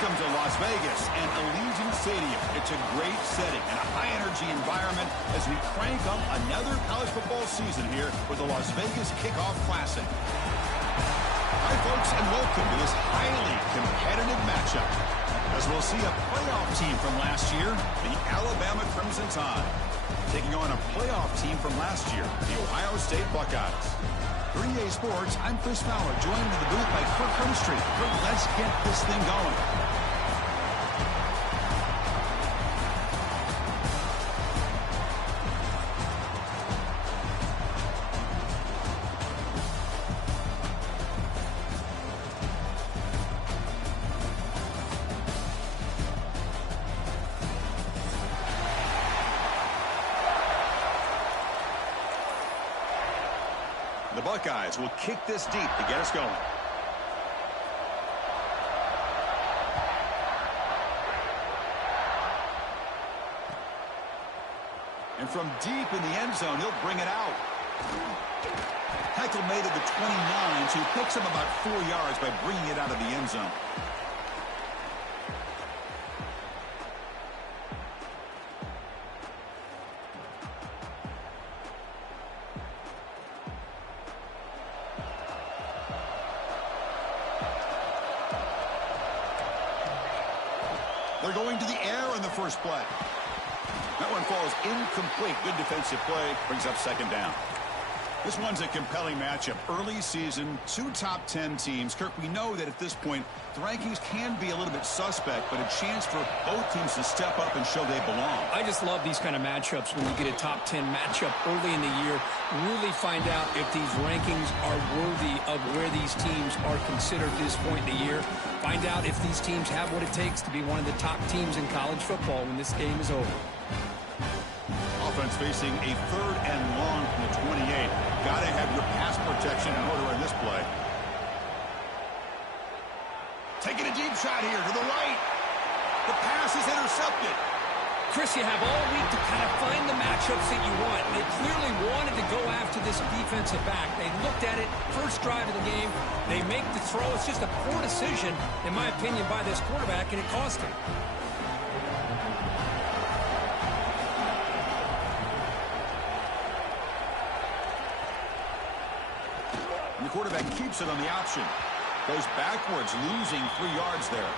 Welcome to Las Vegas and Allegiant Stadium. It's a great setting and a high-energy environment as we crank up another college football season here with the Las Vegas Kickoff Classic. Hi, folks, and welcome to this highly competitive matchup, as we'll see a playoff team from last year, the Alabama Crimson Tide, taking on a playoff team from last year, the Ohio State Buckeyes. For EA Sports, I'm Chris Fowler, joined in the booth by Kirk Herbstreit. Kirk, let's get this thing going. The Buckeyes will kick this deep to get us going. And from deep in the end zone, he'll bring it out. Heckle made it to 29, so he picks him about 4 yards by bringing it out of the end zone. They're going to the air on the first play. That one falls incomplete. Good defensive play. Brings up second down. This one's a compelling matchup. Early season, two top 10 teams. Kirk, we know that at this point, the rankings can be a little bit suspect, but a chance for both teams to step up and show they belong. I just love these kind of matchups when you get a top 10 matchup early in the year. Really find out if these rankings are worthy of where these teams are considered at this point in the year. Find out if these teams have what it takes to be one of the top teams in college football when this game is over. Offense facing a third and long from the 28. Got to have your pass protection in order in this play. Taking a deep shot here to the right. The pass is intercepted. Chris, you have all week to kind of find the matchups that you want. They clearly wanted to go after this defensive back. They looked at it, first drive of the game. They make the throw. It's just a poor decision, in my opinion, by this quarterback, and it cost him. And the quarterback keeps it on the option. Goes backwards, losing 3 yards there.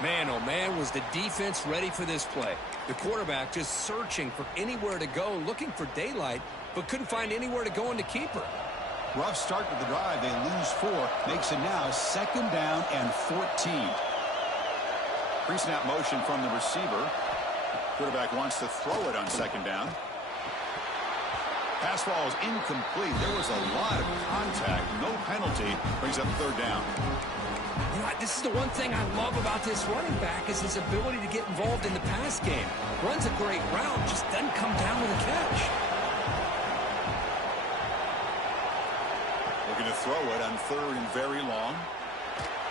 Man, oh man, was the defense ready for this play. The quarterback just searching for anywhere to go, looking for daylight, but couldn't find anywhere to go into keeper. Rough start to the drive. They lose 4. Makes it now second down and 14. Pre-snap motion from the receiver. Quarterback wants to throw it on second down. Pass ball is incomplete. There was a lot of contact. No penalty. Brings up third down. You know, this is the one thing I love about this running back is his ability to get involved in the pass game. Runs a great route, just doesn't come down with a catch. Looking to throw it on third and very long.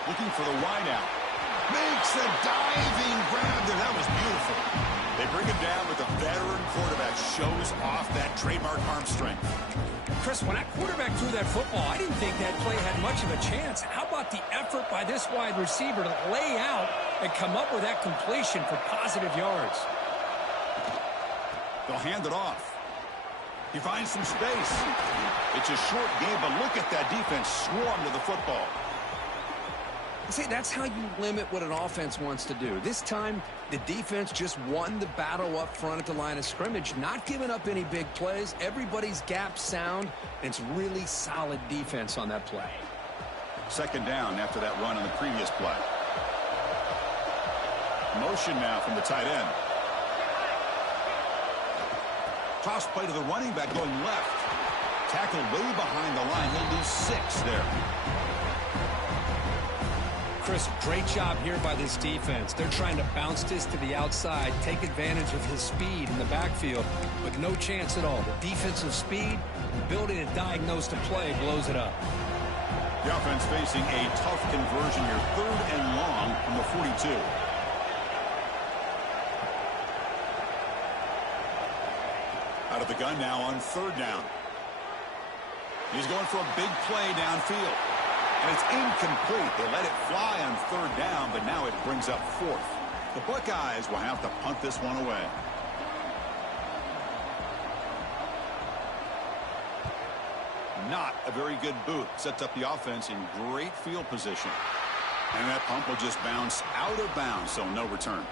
Looking for the wide out. Makes a diving grab there. That was beautiful. They bring it down with a veteran quarterback. Shows off that trademark arm strength. Chris, when that quarterback threw that football, I didn't think that play had much of a chance. How about the effort by this wide receiver to lay out and come up with that completion for positive yards? They'll hand it off. He finds some space. It's a short game, but look at that defense swarm to the football. See, that's how you limit what an offense wants to do. This time, the defense just won the battle up front at the line of scrimmage, not giving up any big plays. Everybody's gap sound, and it's really solid defense on that play. Second down after that run on the previous play. Motion now from the tight end. Toss play to the running back going left. Tackled way behind the line. He'll lose 6 there. Chris, great job here by this defense. They're trying to bounce this to the outside, take advantage of his speed in the backfield, but no chance at all. The defensive speed, ability to diagnose the play, blows it up. The offense facing a tough conversion here. Third and long from the 42. Out of the gun now on third down. He's going for a big play downfield. And it's incomplete. They let it fly on third down, but now it brings up fourth. The Buckeyes will have to punt this one away. Not a very good boot. Sets up the offense in great field position. And that punt will just bounce out of bounds, so no return.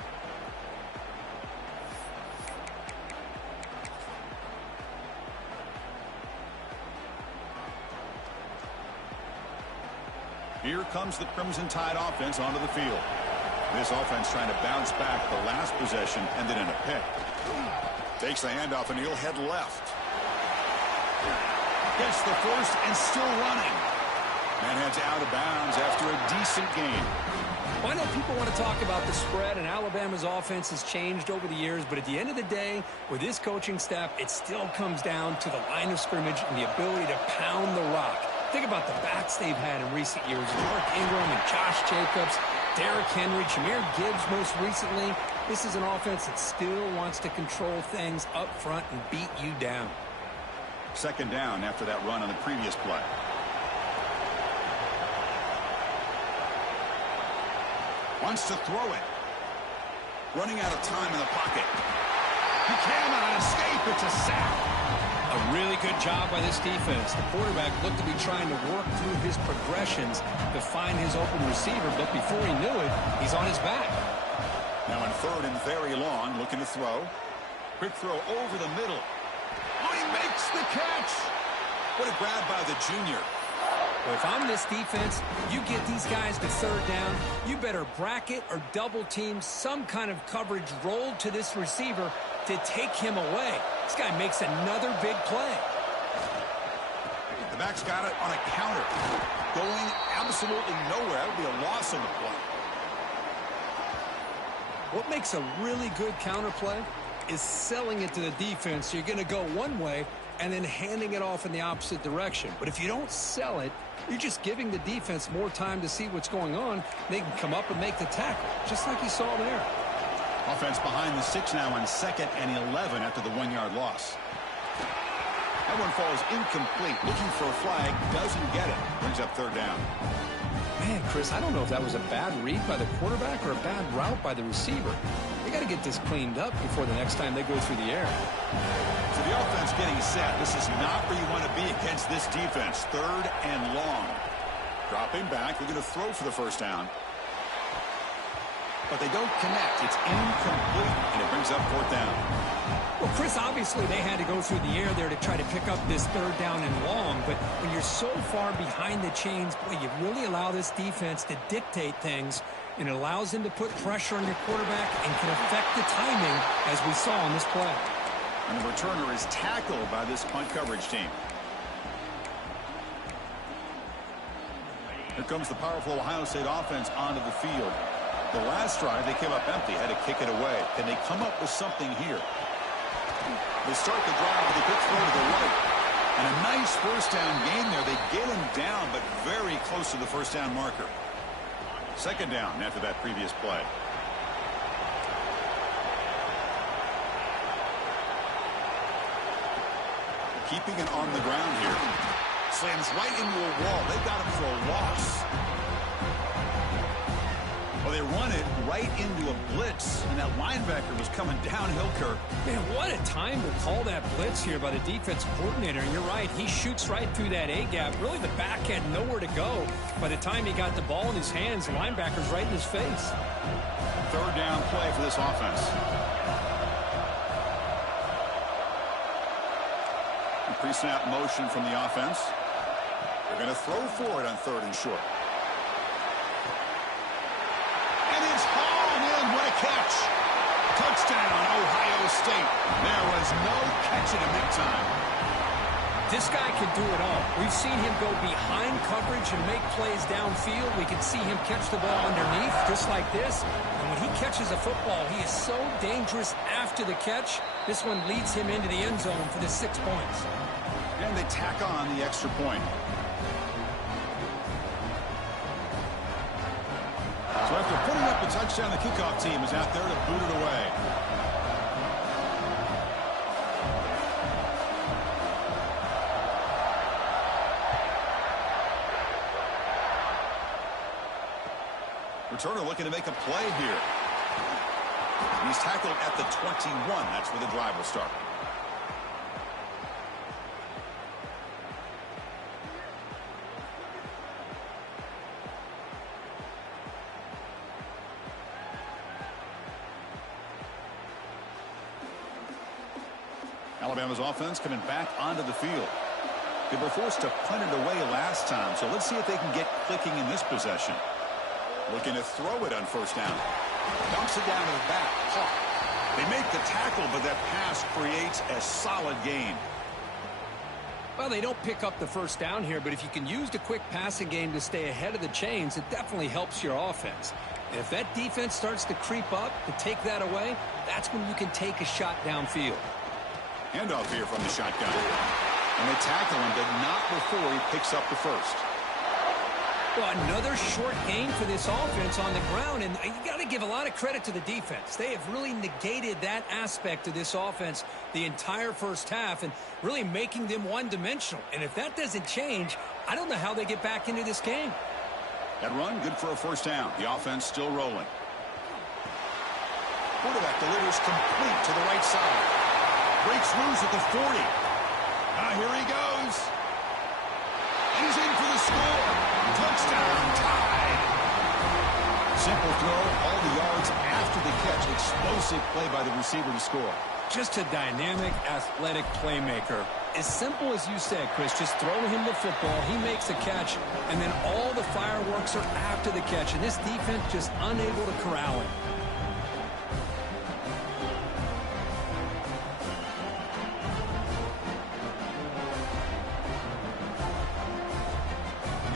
Here comes the Crimson Tide offense onto the field. This offense trying to bounce back. The last possession ended in a pick. Takes the handoff and he'll head left. Gets the first and still running. And heads out of bounds after a decent gain. Well, I know people want to talk about the spread, and Alabama's offense has changed over the years, but at the end of the day, with this coaching staff, it still comes down to the line of scrimmage and the ability to pound the rock. Think about the backs they've had in recent years. Mark Ingram and Josh Jacobs, Derrick Henry, Jahmyr Gibbs most recently. This is an offense that still wants to control things up front and beat you down. Second down after that run on the previous play. Wants to throw it. Running out of time in the pocket. He cannot escape. It's a sack. A really good job by this defense. The quarterback looked to be trying to work through his progressions to find his open receiver, but before he knew it, he's on his back. Now in third and very long, looking to throw. Quick throw over the middle. Oh, he makes the catch. What a grab by the junior. Well, if I'm this defense, you get these guys to third down, you better bracket or double team some kind of coverage rolled to this receiver to take him away. This guy makes another big play. The back's got it on a counter. Going absolutely nowhere. That would be a loss on the play. What makes a really good counter play is selling it to the defense. You're going to go one way and then handing it off in the opposite direction. But if you don't sell it, you're just giving the defense more time to see what's going on. They can come up and make the tackle, just like you saw there. Offense behind the 6 now on 2nd and 11 after the 1-yard loss. That one falls incomplete. Looking for a flag, doesn't get it. Brings up third down. Man, Chris, I don't know if that was a bad read by the quarterback or a bad route by the receiver. They got to get this cleaned up before the next time they go through the air. So the offense getting set. This is not where you want to be against this defense. Third and long. Dropping back. They're going to throw for the first down. But they don't connect. It's incomplete, and it brings up fourth down. Well, Chris, obviously they had to go through the air there to try to pick up this third down and long, but when you're so far behind the chains, boy, you really allow this defense to dictate things, and it allows them to put pressure on your quarterback and can affect the timing, as we saw on this play. And the returner is tackled by this punt coverage team. Here comes the powerful Ohio State offense onto the field. The last drive, they came up empty, had to kick it away. Can they come up with something here? They start the drive with a quick throw to the right. And a nice first down gain there. They get him down, but very close to the first down marker. Second down after that previous play. Keeping it on the ground here. Slams right into a wall. They got him for a loss. Well, they run it right into a blitz, and that linebacker was coming downhill, Kirk. Man, what a time to call that blitz here by the defensive coordinator. And you're right, he shoots right through that A-gap. Really, the back had nowhere to go. By the time he got the ball in his hands, the linebacker's right in his face. Third down play for this offense. Pre-snap motion from the offense. They're going to throw for it on third and short. And it's hauled in. What a catch. Touchdown, Ohio State. There was no catch in him that time. This guy can do it all. We've seen him go behind coverage and make plays downfield. We can see him catch the ball underneath, just like this. And when he catches a football, he is so dangerous after the catch. This one leads him into the end zone for the 6 points. And they tack on the extra point. So after putting up a touchdown, the kickoff team is out there to boot it away. Returner looking to make a play here. He's tackled at the 21. That's where the drive will start. Alabama's offense coming back onto the field. They were forced to punt it away last time, so let's see if they can get clicking in this possession. Looking to throw it on first down. Dumps it down to the back. Caught. They make the tackle, but that pass creates a solid gain. Well, they don't pick up the first down here, but if you can use the quick passing game to stay ahead of the chains, it definitely helps your offense. And if that defense starts to creep up to take that away, that's when you can take a shot downfield. Handoff here from the shotgun. And they tackle him, but not before he picks up the first. Well, another short gain for this offense on the ground, and you got to give a lot of credit to the defense. They have really negated that aspect of this offense the entire first half and really making them one-dimensional. And if that doesn't change, I don't know how they get back into this game. That run, good for a first down. The offense still rolling. Quarterback delivers complete to the right side. Breaks loose at the 40. Here he goes. He's in for the score. Touchdown, tied. Simple throw, all the yards after the catch. Explosive play by the receiver to score. Just a dynamic, athletic playmaker. As simple as you said, Chris, just throw him the football, he makes a catch, and then all the fireworks are after the catch. And this defense just unable to corral him.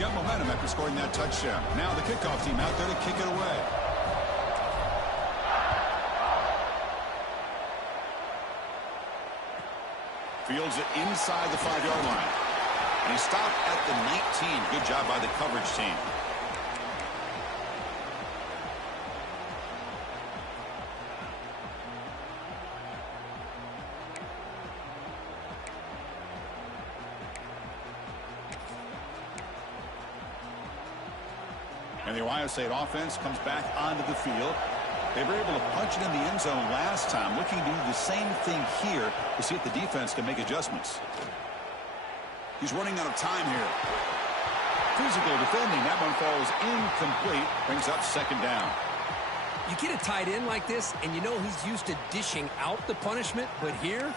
Got momentum after scoring that touchdown. Now the kickoff team out there to kick it away. Fields it inside the 5-yard line. And he stopped at the 19. Good job by the coverage team. And the Ohio State offense comes back onto the field. They were able to punch it in the end zone last time, looking to do the same thing here to see if the defense can make adjustments. He's running out of time here. Physical defending. That one falls incomplete. Brings up second down. You get a tight end like this, and you know he's used to dishing out the punishment, but here,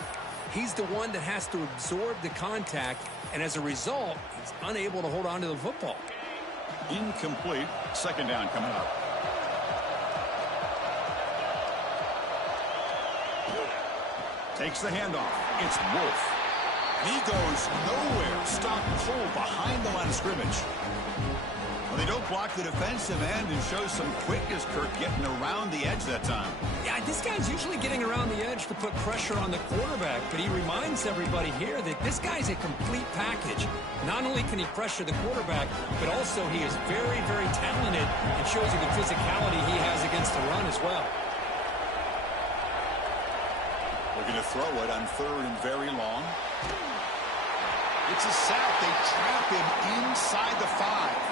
he's the one that has to absorb the contact, and as a result, he's unable to hold on to the football. Incomplete. Second down coming up. Takes the handoff. It's Wolf. And he goes nowhere. Stopped cold behind the line of scrimmage. Well, they don't block the defensive end and show some quickness, Kirk, getting around the edge that time. Yeah, this guy's usually getting around the edge to put pressure on the quarterback, but he reminds everybody here that this guy's a complete package. Not only can he pressure the quarterback, but also he is very, very talented and shows you the physicality he has against the run as well. We're going to throw it on third and very long. It's a sack. They trap him inside the 5.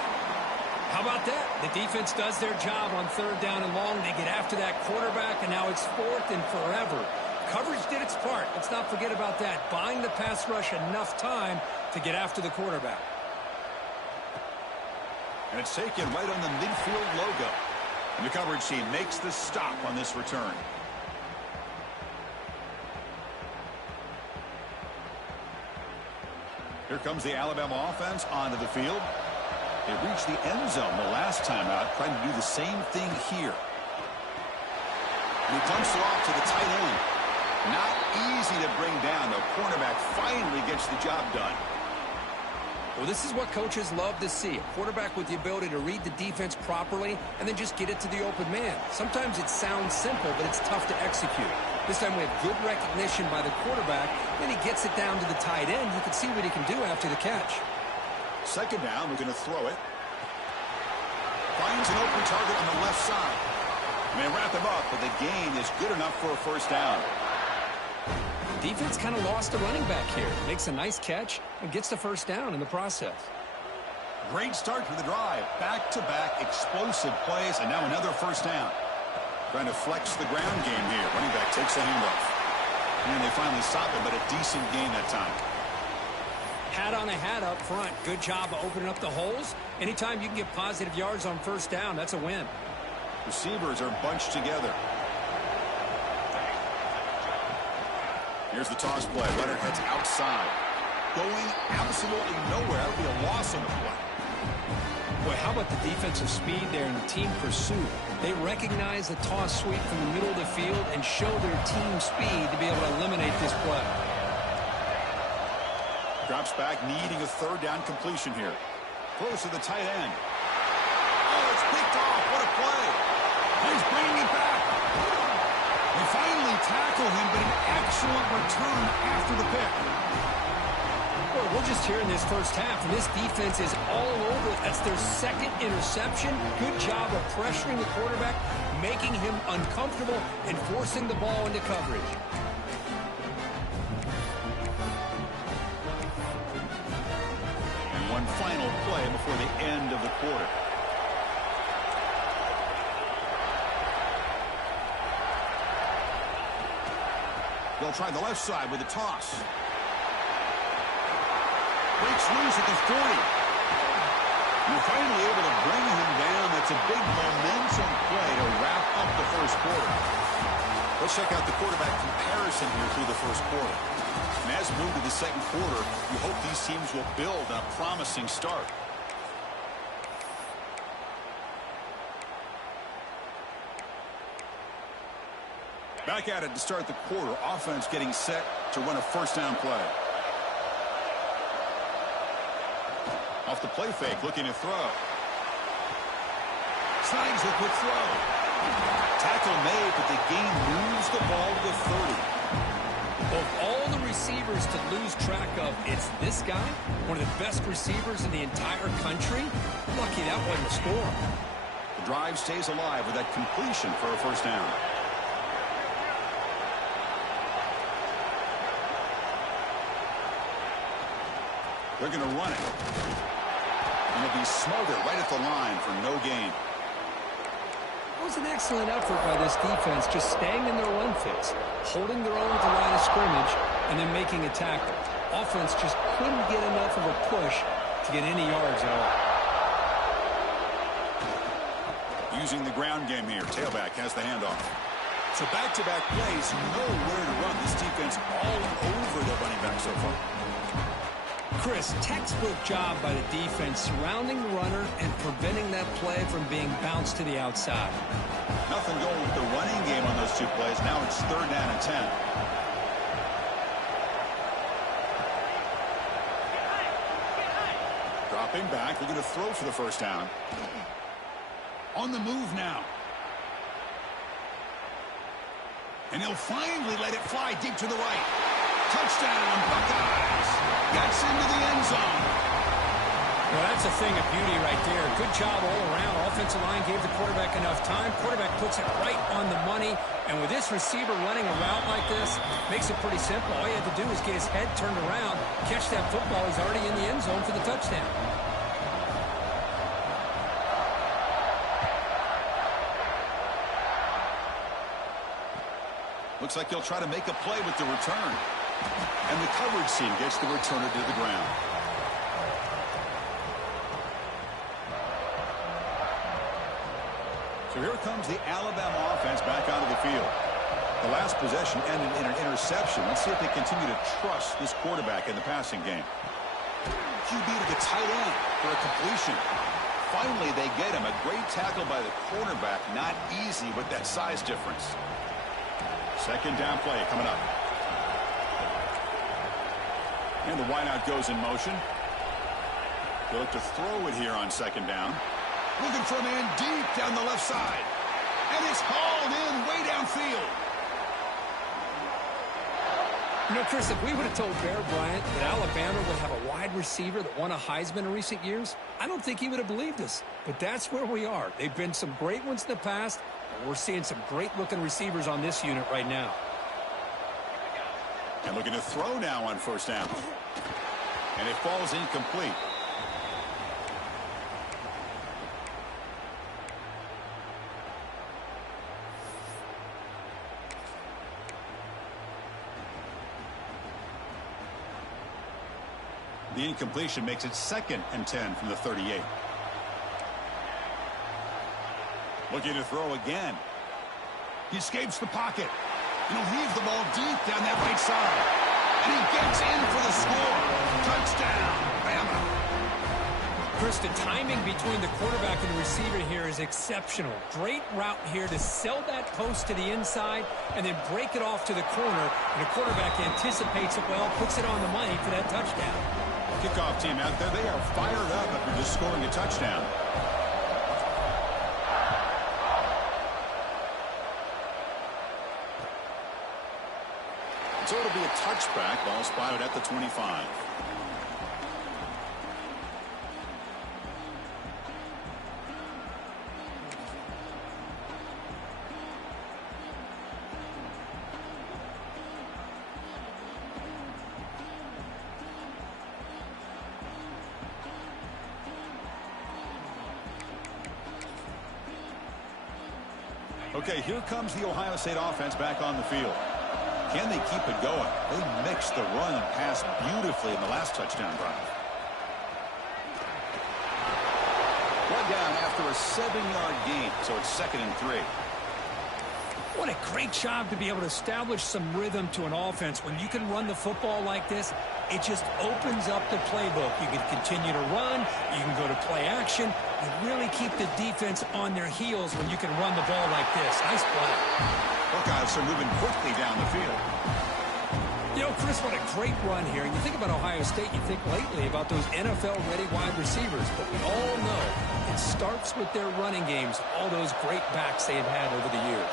How about that? The defense does their job on third down and long. They get after that quarterback, and now it's fourth and forever. Coverage did its part. Let's not forget about that. Buying the pass rush enough time to get after the quarterback. And it's taken right on the midfield logo. And the coverage team makes the stop on this return. Here comes the Alabama offense onto the field. They reached the end zone the last time out, trying to do the same thing here. And he dumps it off to the tight end. Not easy to bring down. The cornerback finally gets the job done. Well, this is what coaches love to see. A quarterback with the ability to read the defense properly and then just get it to the open man. Sometimes it sounds simple, but it's tough to execute. This time we have good recognition by the quarterback. Then he gets it down to the tight end. You can see what he can do after the catch. Second down, we're going to throw it. Finds an open target on the left side. And they wrap him up, but the gain is good enough for a first down. Defense kind of lost the running back here. Makes a nice catch and gets the first down in the process. Great start to the drive. Back-to-back explosive plays, and now another first down. Trying to flex the ground game here. Running back takes the handoff. And they finally stop it, but a decent gain that time. Hat on a hat up front. Good job of opening up the holes. Anytime you can get positive yards on first down, that's a win. Receivers are bunched together. Here's the toss play. Leonard heads outside. Going absolutely nowhere. That would be a loss on the play. Boy, how about the defensive speed there and the team pursuit? They recognize the toss sweep from the middle of the field and show their team speed to be able to eliminate this play. Drops back, needing a third down completion here. Close to the tight end. Oh, it's picked off. What a play. He's bringing it back. They finally tackle him, but an excellent return after the pick. Boy, we're just here in this first half, and this defense is all over it. That's their second interception. Good job of pressuring the quarterback, making him uncomfortable, and forcing the ball into coverage. And one final play before the end of the quarter. They'll try the left side with a toss. Breaks loose at the 40. You're finally able to bring him down. That's a big momentum play to wrap up the first quarter. Let's check out the quarterback comparison here through the first quarter. And as we move to the second quarter, you hope these teams will build on a promising start. Back at it to start the quarter. Offense getting set to run a first down play. Off the play fake, looking to throw. Slides a quick throw. Tackle made, but the gain moves the ball to the 30. Of all the receivers to lose track of, it's this guy, one of the best receivers in the entire country. Lucky that wasn't a score. The drive stays alive with that completion for a first down. They're going to run it. And it'll be smothered right at the line for no gain. That was an excellent effort by this defense, just staying in their run fits, holding their own at the line of scrimmage, and then making a tackle. Offense just couldn't get enough of a push to get any yards at all. Using the ground game here. Tailback has the handoff. So back-to-back plays, nowhere to run. This defense all over the running back so far. Chris, textbook job by the defense surrounding the runner and preventing that play from being bounced to the outside. Nothing going with the running game on those two plays. Now it's third down and 10. Dropping back, looking to throw for the first down. On the move now. And he'll finally let it fly deep to the right. Touchdown, Buckeyes. Gets into the end zone. Well, that's a thing of beauty right there. Good job all around. Offensive line gave the quarterback enough time. Quarterback puts it right on the money. And with this receiver running a route like this, makes it pretty simple. All you have to do is get his head turned around, catch that football. He's already in the end zone for the touchdown. Looks like he'll try to make a play with the return. And the coverage team gets the returner to the ground. So here comes the Alabama offense back onto the field. The last possession ended in an interception. Let's see if they continue to trust this quarterback in the passing game. QB to the tight end for a completion. Finally, they get him. A great tackle by the cornerback. Not easy with that size difference. Second down play coming up. And the wideout goes in motion. They'll look to throw it here on second down. Looking for a man deep down the left side. And it's hauled in way downfield. You know, Chris, if we would have told Bear Bryant that Alabama would have a wide receiver that won a Heisman in recent years, I don't think he would have believed us. But that's where we are. They've been some great ones in the past, and we're seeing some great-looking receivers on this unit right now. And looking to throw now on first down. And it falls incomplete. The incompletion makes it 2nd and 10 from the 38. Looking to throw again. He escapes the pocket. And he'll heave the ball deep down that right side. And he gets in for the score. Touchdown, Bama. Chris, the timing between the quarterback and the receiver here is exceptional. Great route here to sell that post to the inside and then break it off to the corner. And the quarterback anticipates it well, puts it on the money for that touchdown. Kickoff team out there, they are fired up after just scoring a touchdown. So it'll be a touchback. Ball spotted at the 25. Okay, here comes the Ohio State offense back on the field. Can they keep it going? They mixed the run and pass beautifully in the last touchdown drive. One down after a 7-yard gain, so it's 2nd and 3. What a great job to be able to establish some rhythm to an offense. When you can run the football like this, it just opens up the playbook. You can continue to run. You can go to play action. You really keep the defense on their heels when you can run the ball like this. Nice play. Buckeyes are moving quickly down the field. You know, Chris, what a great run here. And you think about Ohio State, you think lately about those NFL-ready wide receivers. But we all know it starts with their running games, all those great backs they have had over the years.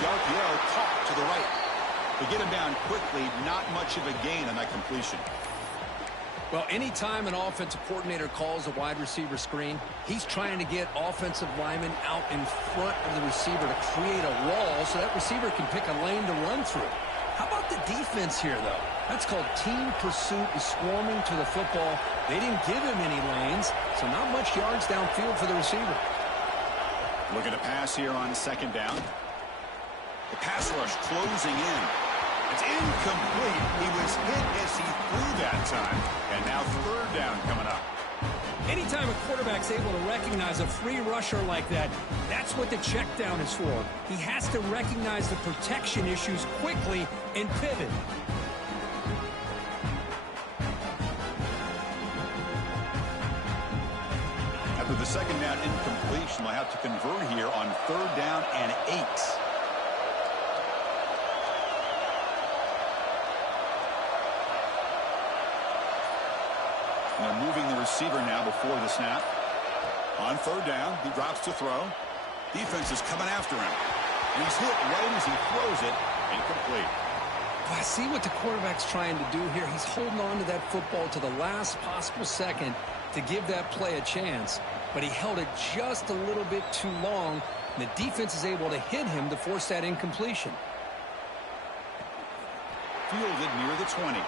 The RPO caught to the right. To get him down quickly, not much of a gain on that completion. Well, anytime an offensive coordinator calls a wide receiver screen, he's trying to get offensive linemen out in front of the receiver to create a wall so that receiver can pick a lane to run through. How about the defense here, though? That's called team pursuit and swarming to the football. They didn't give him any lanes, so not much yards downfield for the receiver. Looking to pass here on 2nd down. The pass rush closing in. It's incomplete. He was hit as he threw that time. And now 3rd down coming up. Anytime a quarterback's able to recognize a free rusher like that, that's what the check down is for. He has to recognize the protection issues quickly and pivot. After the 2nd down incompletion, they'll have to convert here on 3rd down and 8. They're moving the receiver now before the snap. On 3rd down, he drops to throw. Defense is coming after him. And he's hit right as he throws it. Incomplete. I see what the quarterback's trying to do here. He's holding on to that football to the last possible second to give that play a chance. But he held it just a little bit too long. And the defense is able to hit him to force that incompletion. Fielded near the 20.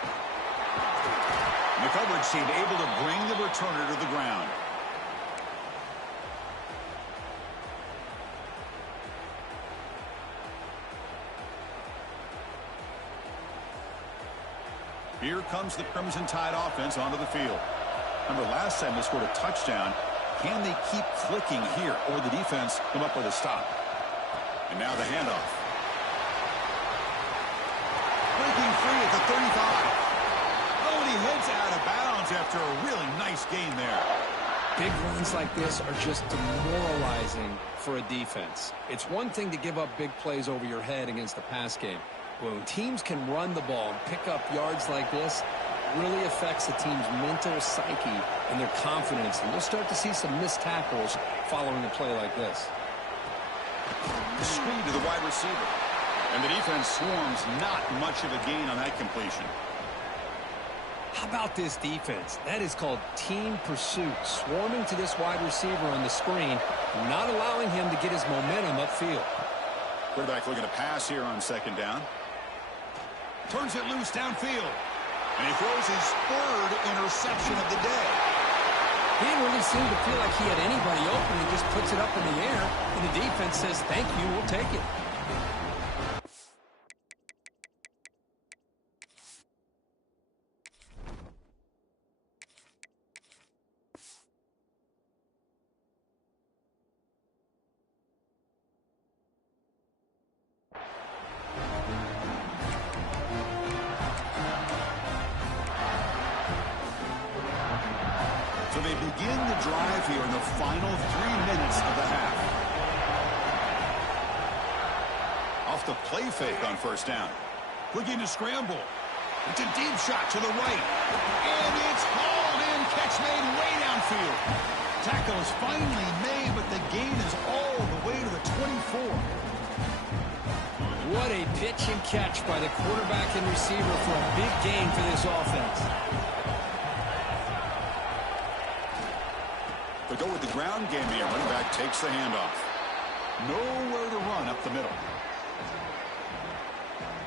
The coverage team able to bring the returner to the ground. Here comes the Crimson Tide offense onto the field. Remember, last time they scored a touchdown. Can they keep clicking here, or the defense come up with a stop? And now the handoff. Breaking free at the 35. Oh, and he heads out of bounds after a really nice gain there. Big runs like this are just demoralizing for a defense. It's one thing to give up big plays over your head against the pass game. When teams can run the ball and pick up yards like this, it really affects the team's mental psyche and their confidence. And you'll start to see some missed tackles following a play like this. The screen to the wide receiver. And the defense swarms, not much of a gain on that completion. How about this defense? That is called team pursuit. Swarming to this wide receiver on the screen, not allowing him to get his momentum upfield. Quarterback looking to pass here on 2nd down. Turns it loose downfield. And he throws his 3rd interception of the day. He didn't really seem to feel like he had anybody open. He just puts it up in the air, and the defense says, thank you, we'll take it. So they begin the drive here in the final 3 minutes of the half. Off the play fake on first down. Looking to scramble. It's a deep shot to the right. And it's hauled in. Catch made way downfield. Tackle is finally made, but the gain is all the way to the 24. What a pitch and catch by the quarterback and receiver for a big gain for this offense. They go with the ground game here. Running back takes the handoff. Nowhere to run up the middle.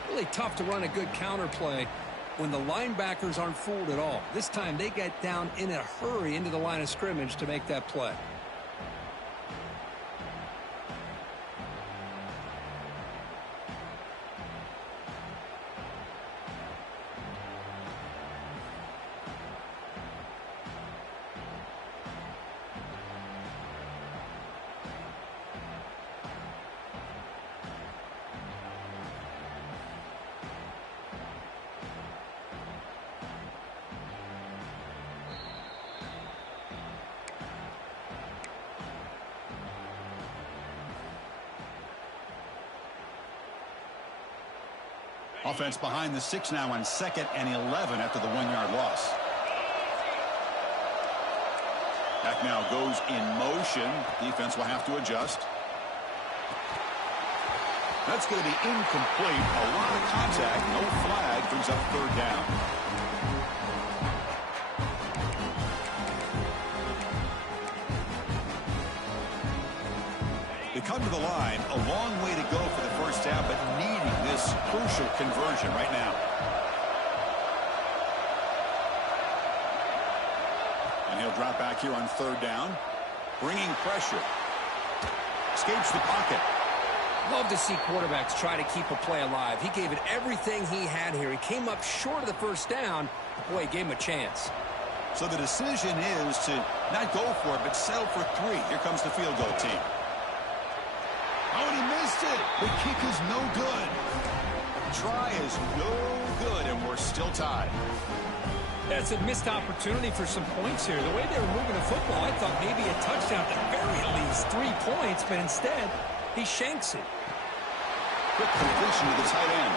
Really tough to run a good counter play when the linebackers aren't fooled at all. This time they get down in a hurry into the line of scrimmage to make that play. Offense behind the 6 now on 2nd and 11 after the 1-yard loss. Back now goes in motion. Defense will have to adjust. That's going to be incomplete. A lot of contact. No flag. Brings up 3rd down. They come to the line. A long way to go for the first half, but needing this crucial conversion right now. And he'll drop back here on 3rd down. Bringing pressure. Escapes the pocket. Love to see quarterbacks try to keep a play alive. He gave it everything he had here. He came up short of the first down. Boy, he gave him a chance. So the decision is to not go for it, but settle for 3. Here comes the field goal team. Oh, and he missed it. The kick is no good. Try is no good, and we're still tied. That's a missed opportunity for some points here. The way they were moving the football, I thought maybe a touchdown at the very least 3 points, but instead, he shanks it. Quick completion to the tight end.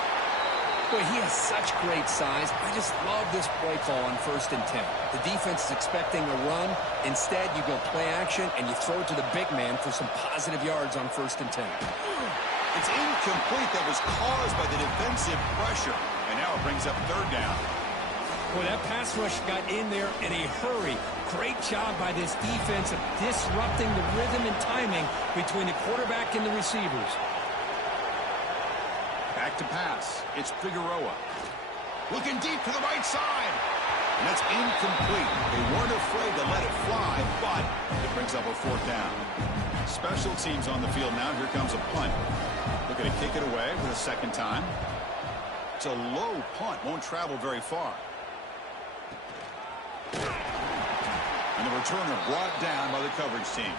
Boy, he has such great size. I just love this play call on 1st and 10. The defense is expecting a run. Instead, you go play action, and you throw it to the big man for some positive yards on 1st and 10. It's incomplete. That was caused by the defensive pressure. And now it brings up 3rd down. Boy, that pass rush got in there in a hurry. Great job by this defense of disrupting the rhythm and timing between the quarterback and the receivers. Back to pass. It's Figueroa. Looking deep to the right side. And that's incomplete. They weren't afraid to let it fly, but it brings up a 4th down. Special teams on the field now. Here comes a punt. Looking to kick it away for the 2nd time. It's a low punt. Won't travel very far. And the returner brought down by the coverage team.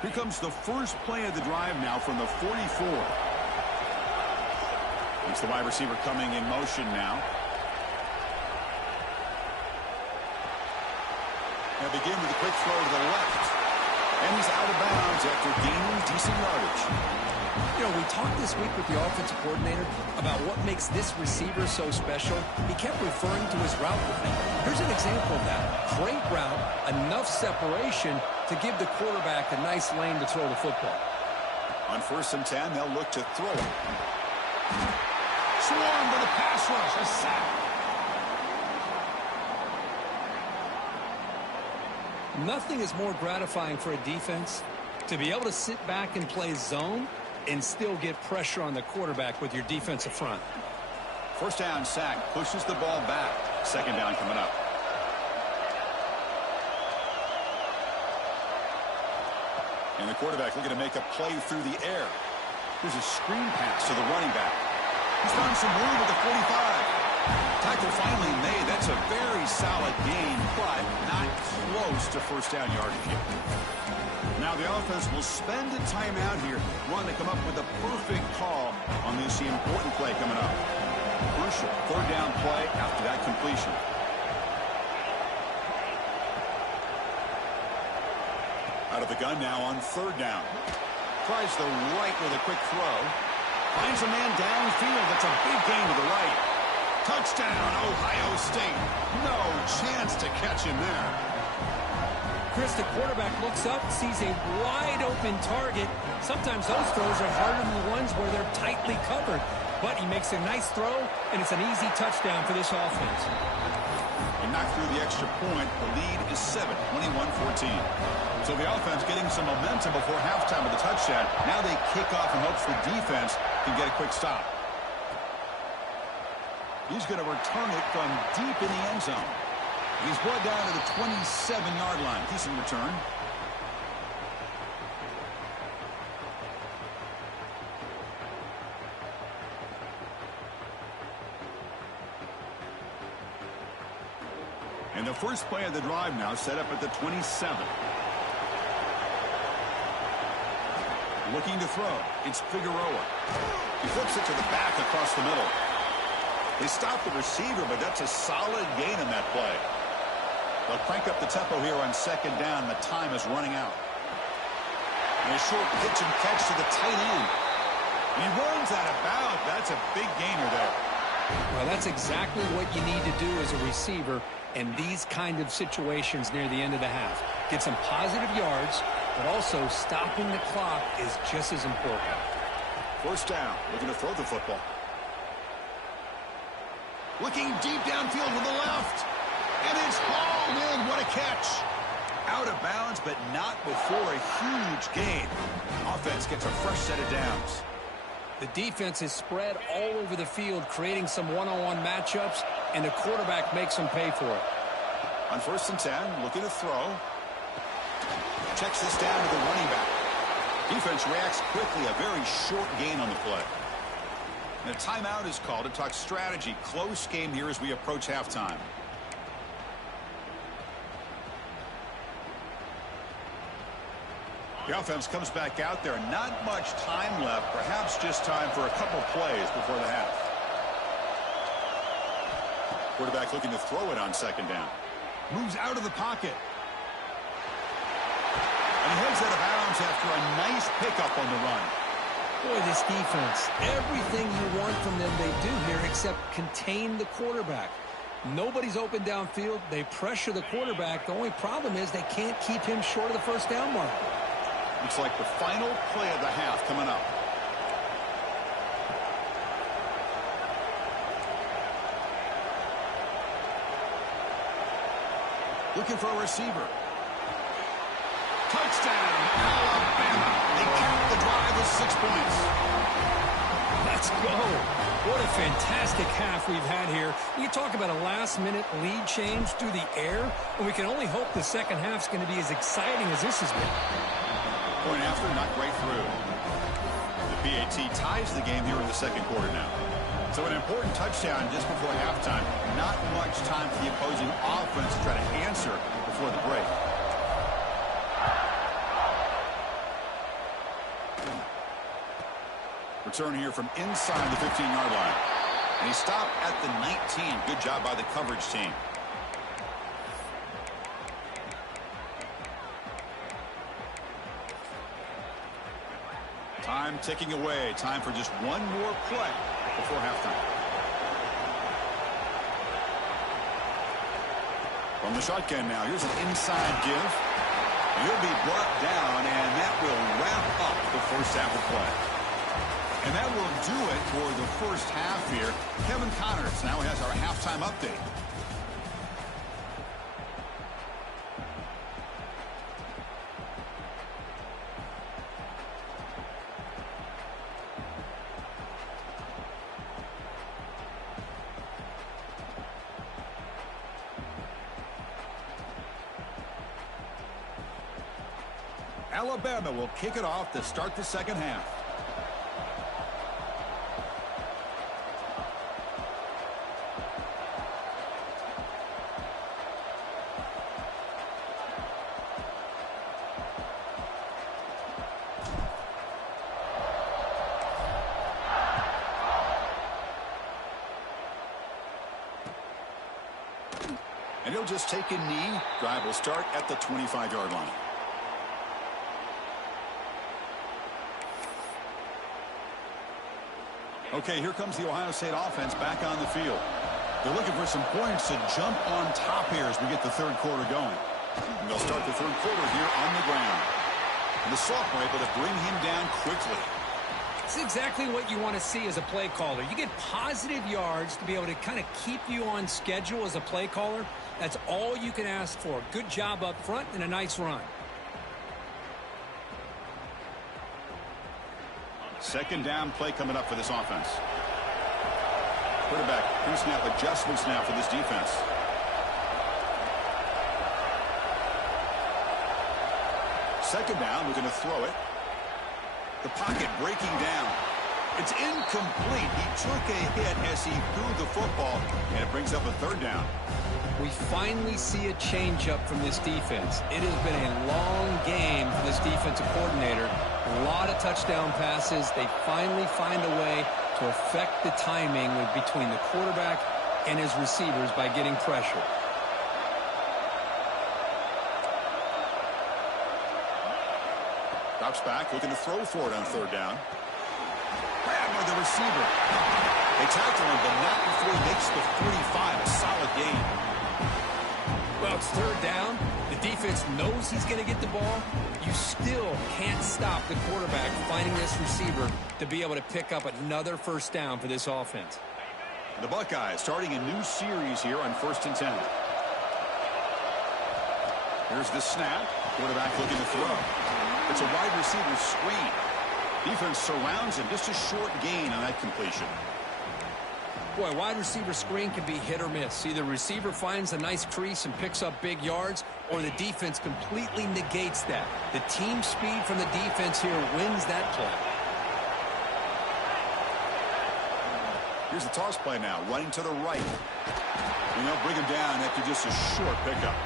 Here comes the first play of the drive now from the 44. It's the wide receiver coming in motion now. Now begin with a quick throw to the left. And he's out of bounds after gaining decent yardage. You know, we talked this week with the offensive coordinator about what makes this receiver so special. He kept referring to his route running. Here's an example of that. Great route, enough separation to give the quarterback a nice lane to throw the football. On 1st and 10, they'll look to throw it. Swarm with a pass rush, a sack. Nothing is more gratifying for a defense to be able to sit back and play zone and still get pressure on the quarterback with your defensive front. First down sack, pushes the ball back. Second down coming up. And the quarterback looking to make a play through the air. Here's a screen pass to the running back. He's found some room at the 45. Tackle finally made. That's a very solid gain, but not close to first down yardage yet. Now the offense will spend a timeout here, wanting to come up with a perfect call on this important play coming up. Crucial third down play after that completion. Out of the gun now on third down. Tries the right with a quick throw. Finds a man downfield. That's a big gain to the right. Touchdown, Ohio State. No chance to catch him there. Chris, the quarterback looks up, sees a wide-open target. Sometimes those throws are harder than the ones where they're tightly covered. But he makes a nice throw, and it's an easy touchdown for this offense. And knocked through the extra point. The lead is 7, 21-14. So the offense getting some momentum before halftime with the touchdown. Now they kick off in hopes the defense can get a quick stop. He's going to return it from deep in the end zone. He's brought down to the 27-yard line. Decent return. And the first play of the drive now set up at the 27. Looking to throw. It's Figueroa. He flips it to the back across the middle. They stop the receiver, but that's a solid gain in that play. They'll crank up the tempo here on second down. The time is running out. And a short pitch and catch to the tight end. And he runs out of bounds. That's a big gainer there. Well, that's exactly what you need to do as a receiver in these kind of situations near the end of the half. Get some positive yards, but also stopping the clock is just as important. First down, looking to throw the football. Looking deep downfield with the left. And it's hauled in. What a catch. Out of bounds, but not before a huge gain. Offense gets a fresh set of downs. The defense is spread all over the field, creating some one-on-one matchups, and the quarterback makes them pay for it. On 1st and 10, looking to throw. Checks this down to the running back. Defense reacts quickly. A very short gain on the play. And a timeout is called to talk strategy. Close game here as we approach halftime. The offense comes back out there. Not much time left. Perhaps just time for a couple plays before the half. Quarterback looking to throw it on second down. Moves out of the pocket. And he heads out of bounds after a nice pickup on the run. Boy, this defense, everything you want from them they do here except contain the quarterback. Nobody's open downfield. They pressure the quarterback. The only problem is they can't keep him short of the first down mark. Looks like the final play of the half coming up. Looking for a receiver. Touchdown, Alabama. They kept the drive with 6 points. Let's go. What a fantastic half we've had here. You talk about a last-minute lead change through the air, and we can only hope the second half's going to be as exciting as this has been. Point after, not right through. The PAT ties the game here in the second quarter now. So an important touchdown just before halftime. Not much time for the opposing offense to try to answer before the break. Return here from inside the 15-yard line. And he stopped at the 19. Good job by the coverage team. Time ticking away. Time for just one more play before halftime. From the shotgun now, here's an inside give. He'll be brought down, and that will wrap up the first half of play. And that will do it for the first half here. Kevin Connors now has our halftime update. Alabama will kick it off to start the second half. And he'll just take a knee. Drive will start at the 25-yard line. Okay, here comes the Ohio State offense back on the field. They're looking for some points to jump on top here as we get the third quarter going. And they'll start the third quarter here on the ground. And the sophomore able to bring him down quickly. It's exactly what you want to see as a play caller. You get positive yards to be able to kind of keep you on schedule as a play caller. That's all you can ask for. Good job up front and a nice run. Second down play coming up for this offense. Quarterback pre-snap adjustments now for this defense. Second down, we're going to throw it. The pocket breaking down. It's incomplete. He took a hit as he threw the football, and it brings up a third down. We finally see a change-up from this defense. It has been a long game for this defensive coordinator. A lot of touchdown passes. They finally find a way to affect the timing between the quarterback and his receivers by getting pressure. Drops back, looking to throw for it on third down. Grabbed by the receiver. They tackle him, but not before he makes the 45. A solid gain. Well, it's third down. The defense knows he's going to get the ball. You still can't stop the quarterback finding this receiver to be able to pick up another first down for this offense. The Buckeyes starting a new series here on 1st and 10. Here's the snap. Quarterback looking to throw. It's a wide receiver screen. Defense surrounds him. Just a short gain on that completion. Boy, wide receiver screen can be hit or miss. Either receiver finds a nice crease and picks up big yards, or the defense completely negates that. The team speed from the defense here wins that play. Here's the toss play now, running to the right. And they'll bring him down after just a short pickup.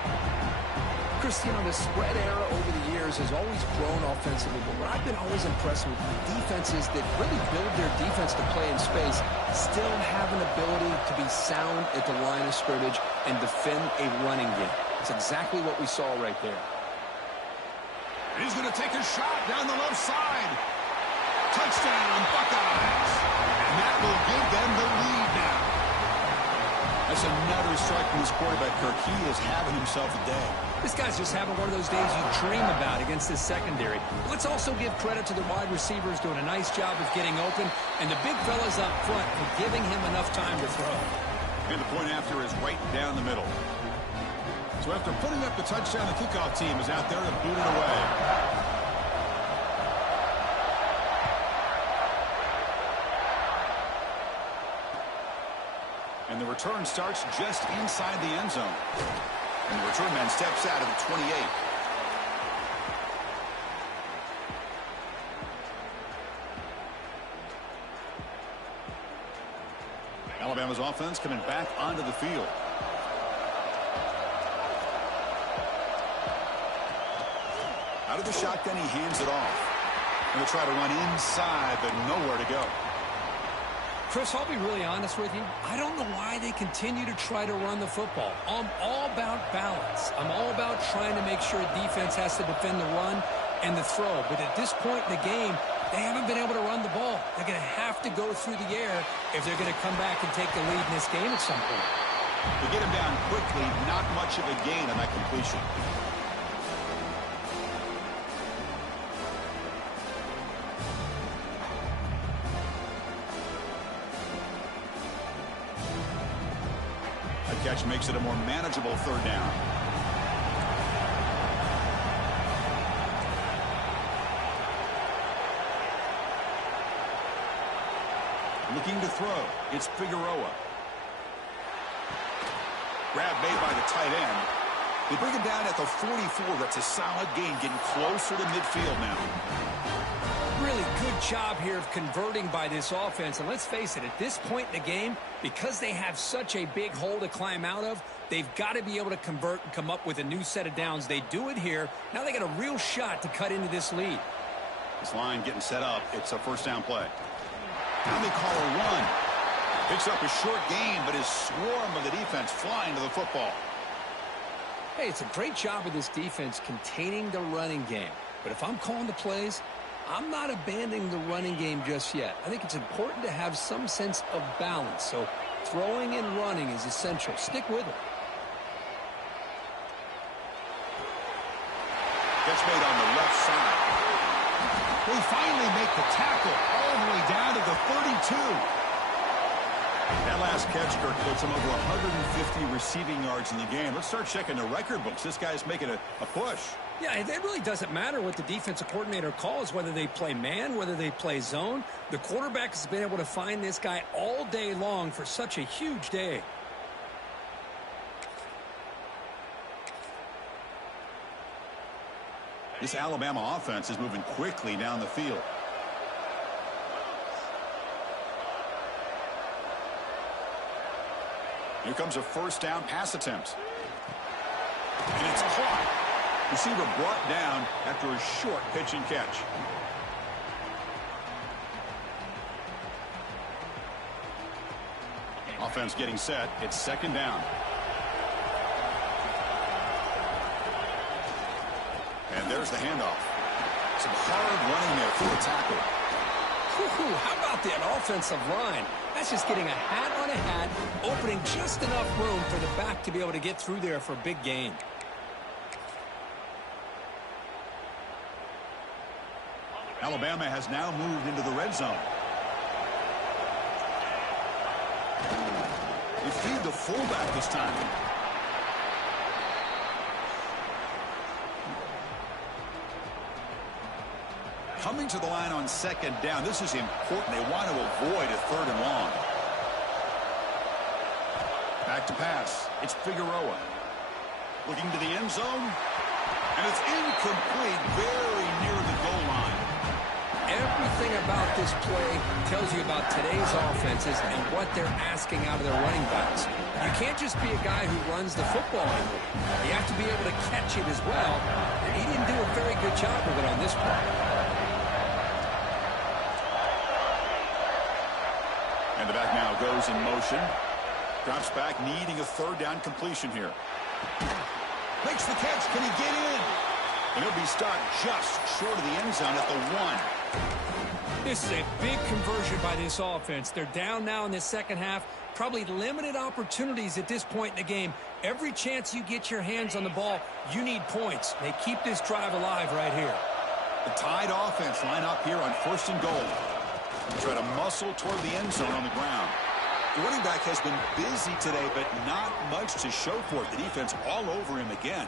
Cristiano, the spread era over the years has always grown offensively, but what I've been always impressed with defenses that really build their defense to play in space still have an ability to be sound at the line of scrimmage and defend a running game. It's exactly what we saw right there. And he's going to take a shot down the left side. Touchdown, Buckeyes. And that will give them the lead now. That's another strike from this quarterback, Kirk. He is having himself a day. This guy's just having one of those days you dream about against this secondary. Let's also give credit to the wide receivers doing a nice job of getting open, and the big fellas up front for giving him enough time to throw. And the point after is right down the middle. So after putting up the touchdown, the kickoff team is out there to boot it away. And the return starts just inside the end zone. And the return man steps out of the 28. Alabama's offense coming back onto the field. Out of the shotgun, he hands it off. Going to try to run inside, but nowhere to go. Chris, I'll be really honest with you. I don't know why they continue to try to run the football. I'm all about balance. I'm all about trying to make sure defense has to defend the run and the throw. But at this point in the game, they haven't been able to run the ball. They're going to have to go through the air if they're going to come back and take the lead in this game at some point. To get him down quickly, not much of a gain on that completion. Catch makes it a more manageable third down. Looking to throw. It's Figueroa. Grab made by the tight end. They bring him down at the 44. That's a solid gain, getting closer to midfield now. Really good job here of converting by this offense. And let's face it, at this point in the game, because they have such a big hole to climb out of, they've got to be able to convert and come up with a new set of downs. They do it here. Now they got a real shot to cut into this lead. This line getting set up. It's a first down play. Now they call a run. Picks up a short gain, but his swarm of the defense flying to the football. Hey, it's a great job of this defense containing the running game. But if I'm calling the plays, I'm not abandoning the running game just yet. I think it's important to have some sense of balance. So throwing and running is essential. Stick with it. Gets made on the left side. They finally make the tackle all the way down to the 32. That last catch, Kirk, puts him over 150 receiving yards in the game. Let's start checking the record books. This guy's making a push. Yeah, it really doesn't matter what the defensive coordinator calls, whether they play man, whether they play zone. The quarterback has been able to find this guy all day long for such a huge day. This Alabama offense is moving quickly down the field. Here comes a first down pass attempt. And it's caught. Receiver brought down after a short pitch and catch. Offense getting set. It's second down. And there's the handoff. Some hard running there for a tackle. How about that offensive line? That's just getting a hat on a hat, opening just enough room for the back to be able to get through there for a big gain. Alabama has now moved into the red zone. They feed the fullback this time. Coming to the line on second down. This is important. They want to avoid a third and long. Back to pass. It's Figueroa. Looking to the end zone. And it's incomplete, very near the goal line. Everything about this play tells you about today's offenses and what they're asking out of their running backs. You can't just be a guy who runs the football anymore. You have to be able to catch it as well. And he didn't do a very good job of it on this play. And the back now goes in motion. Drops back, needing a third down completion here. Makes the catch. Can he get in? And he'll be stopped just short of the end zone at the 1. This is a big conversion by this offense. They're down now in the second half. Probably limited opportunities at this point in the game. Every chance you get your hands on the ball, you need points. They keep this drive alive right here. The tied offense line up here on first and goal. Try to muscle toward the end zone on the ground. The running back has been busy today, but not much to show for it. The defense all over him again.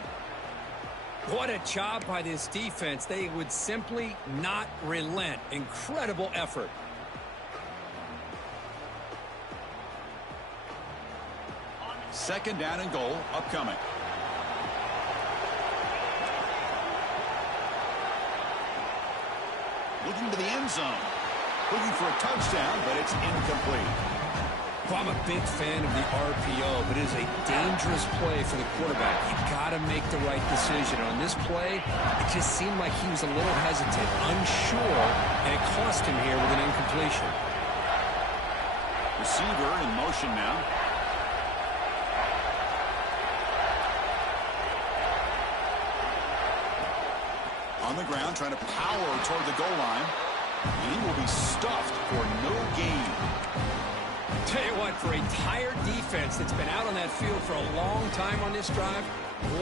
What a job by this defense. They would simply not relent. Incredible effort. Second down and goal upcoming. Looking to the end zone. Looking for a touchdown, but it's incomplete. Well, I'm a big fan of the RPO, but it is a dangerous play for the quarterback. You got to make the right decision. On this play, it just seemed like he was a little hesitant, unsure, and it cost him here with an incompletion. Receiver in motion now. On the ground, trying to power toward the goal line. And he will be stuffed for no gain. Tell you what, for a tired defense that's been out on that field for a long time on this drive,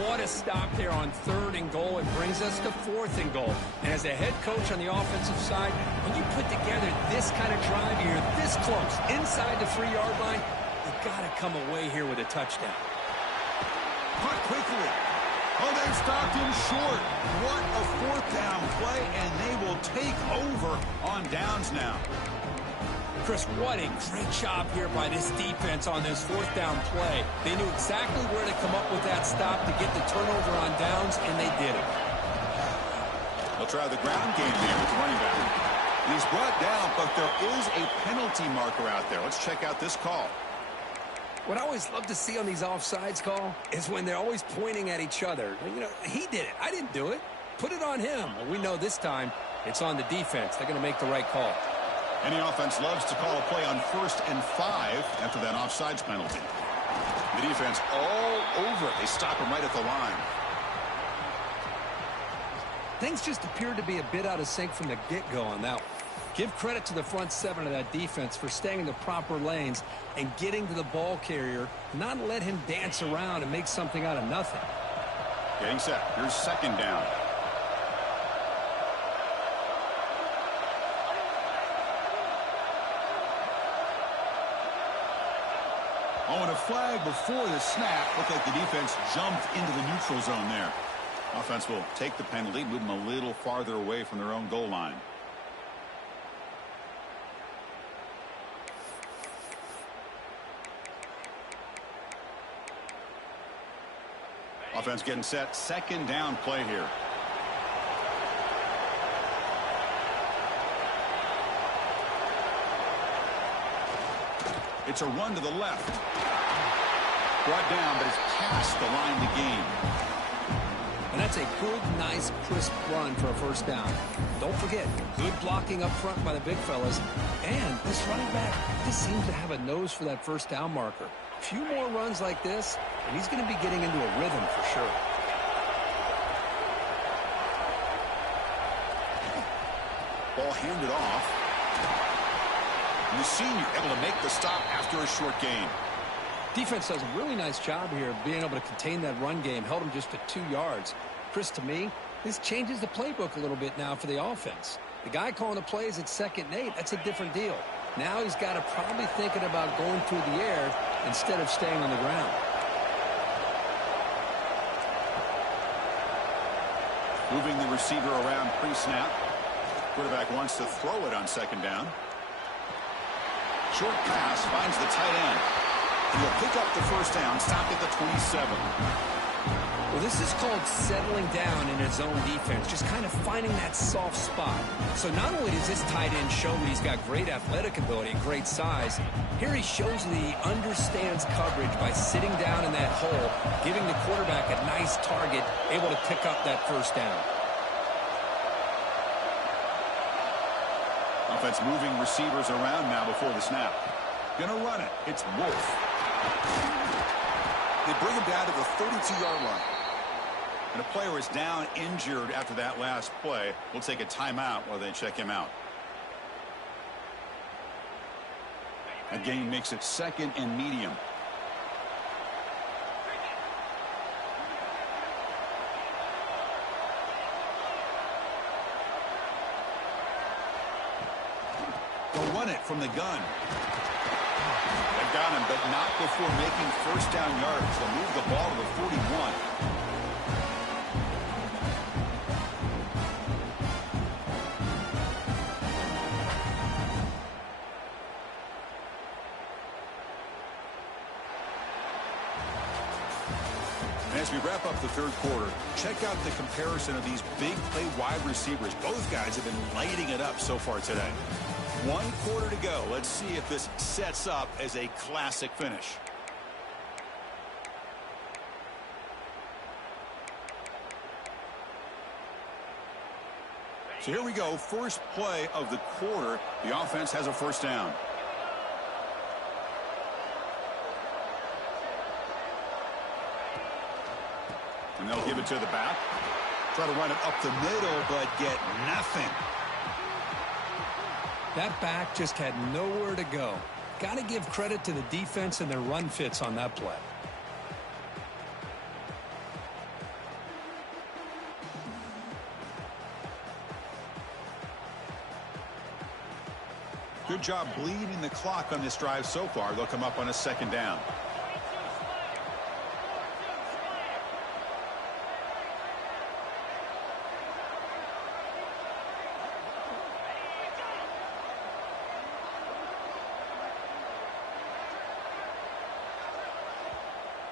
what a stop there on third and goal. It brings us to fourth and goal. And as a head coach on the offensive side, when you put together this kind of drive, you're this close, inside the 3-yard line, you've got to come away here with a touchdown. Cut quickly. Oh, they stopped him short. What a fourth down play, and they will take over on downs now. Chris, what a great job here by this defense on this fourth down play. They knew exactly where to come up with that stop to get the turnover on downs, and they did it. They'll try the ground game here with the running back. And he's brought down, but there is a penalty marker out there. Let's check out this call. What I always love to see on these offsides call is when they're always pointing at each other. You know, he did it. I didn't do it. Put it on him. Well, we know this time it's on the defense. They're going to make the right call. Any offense loves to call a play on 1st and 5 after that offsides penalty. The defense all over it. They stop him right at the line. Things just appeared to be a bit out of sync from the get-go on that one. Give credit to the front 7 of that defense for staying in the proper lanes and getting to the ball carrier, not let him dance around and make something out of nothing. Getting set. Here's 2nd down. Oh, and a flag before the snap. Looked like the defense jumped into the neutral zone there. Offense will take the penalty, move them a little farther away from their own goal line. Offense getting set. 2nd down play here. It's a run to the left. Brought down, but it's past the line to gain. And that's a good, nice, crisp run for a first down. Don't forget, good blocking up front by the big fellas. And this running back just seems to have a nose for that first down marker. A few more runs like this, and he's going to be getting into a rhythm for sure. Ball handed off. And the senior able to make the stop after a short gain. Defense does a really nice job here of being able to contain that run game. Held him just to 2 yards. Chris, to me, this changes the playbook a little bit now for the offense. The guy calling the plays at 2nd and 8, that's a different deal. Now he's got to probably thinking about going through the air instead of staying on the ground. Moving the receiver around pre-snap. Quarterback wants to throw it on 2nd down. Short pass finds the tight end. He'll pick up the first down, stop at the 27. Well, this is called settling down in his own defense, just kind of finding that soft spot. So not only does this tight end show that he's got great athletic ability and great size, here he shows that he understands coverage by sitting down in that hole, giving the quarterback a nice target, able to pick up that first down. Offense moving receivers around now before the snap. Gonna run it. It's Wolf. They bring him down to the 32-yard line. And a player is down injured after that last play. We'll take a timeout while they check him out. That gain makes it 2nd and medium. They'll run it from the gun. They've got him, but not before making first down yards. They'll move the ball to the 41. As we wrap up the 3rd quarter, check out the comparison of these big play wide receivers. Both guys have been lighting it up so far today. 1 quarter to go. Let's see if this sets up as a classic finish. So here we go. First play of the quarter. The offense has a first down. And they'll give it to the back. Try to run it up the middle, but get nothing. That back just had nowhere to go. Got to give credit to the defense and their run fits on that play. Good job bleeding the clock on this drive so far. They'll come up on a 2nd down.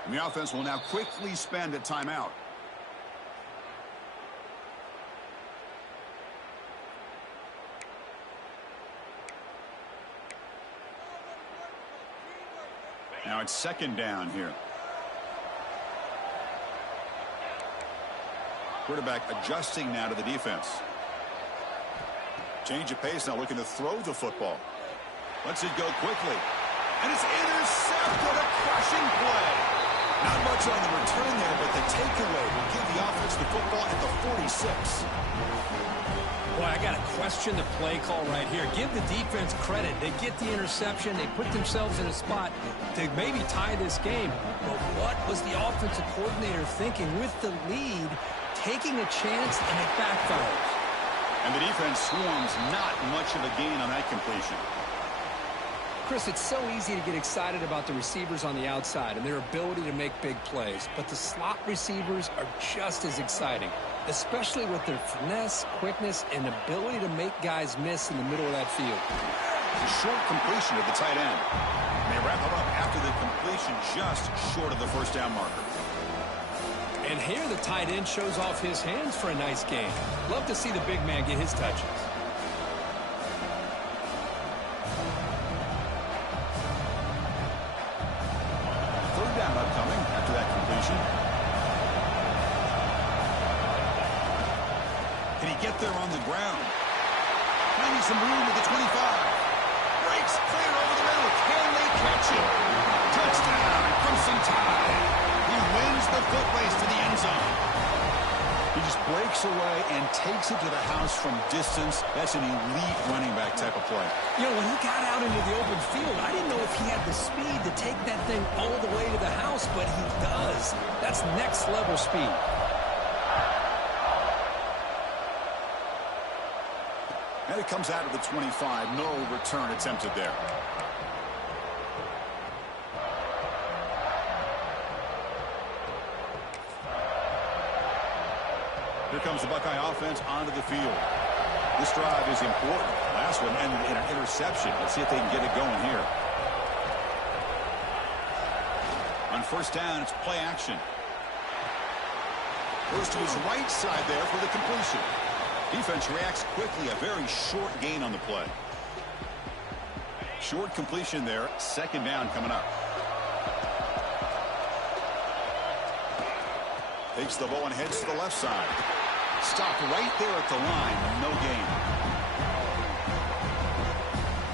And the offense will now quickly spend a timeout. Now it's second down here. Quarterback adjusting now to the defense. Change of pace now, looking to throw the football. Lets it go quickly. And it's intercepted, a crushing play. Not much on the return there, but the takeaway will give the offense the football at the 46. Boy, I got to question the play call right here. Give the defense credit. They get the interception. They put themselves in a spot to maybe tie this game. But what was the offensive coordinator thinking with the lead, taking a chance, and it backfires? And the defense swarms, not much of a gain on that completion. Chris, it's so easy to get excited about the receivers on the outside and their ability to make big plays. But the slot receivers are just as exciting, especially with their finesse, quickness, and ability to make guys miss in the middle of that field. A short completion at the tight end. And they wrap it up after the completion just short of the first down marker. And here the tight end shows off his hands for a nice game. Love to see the big man get his touches. Third down upcoming after that completion. Can he get there on the ground? Finding some room at the 25. Breaks clear over the middle. Can they catch it? Touchdown, Crimson Tide. He wins the foot race to the end zone. He just breaks away and takes it to the house from distance. That's an elite running back type of play. You know, when he got out into the open field, I didn't know if he had the speed to take that thing all the way to the house, but he does. That's next level speed. And it comes out of the 25. No return attempted there. Here comes the Buckeye offense onto the field. This drive is important. Last one ended in an interception. Let's see if they can get it going here. On first down, it's play action. Goes to his right side there for the completion. Defense reacts quickly. A very short gain on the play. Short completion there. Second down coming up. Takes the ball and heads to the left side. Stopped right there at the line. No gain.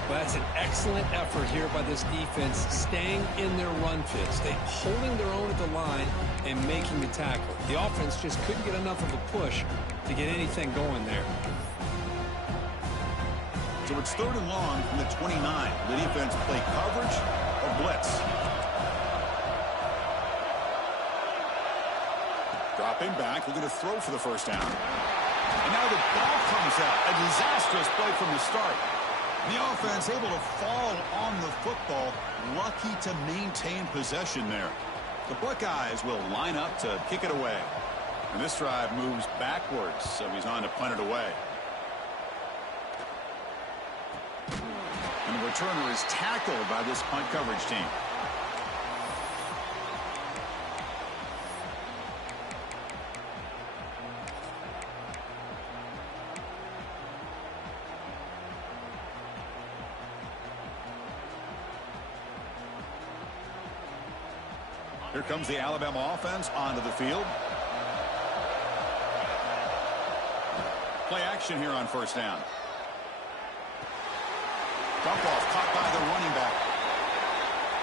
Well, that's an excellent effort here by this defense, staying in their run fit, holding their own at the line and making the tackle. The offense just couldn't get enough of a push to get anything going there. So it's third and long from the 29. The defense play coverage or blitz. Dropping back, looking to throw for the first down. And now the ball comes out. A disastrous play from the start. The offense able to fall on the football. Lucky to maintain possession there. The Buckeyes will line up to kick it away. And this drive moves backwards, so he's on to punt it away. And the returner is tackled by this punt coverage team. Here comes the Alabama offense onto the field. Play action here on first down. Dump off caught by the running back.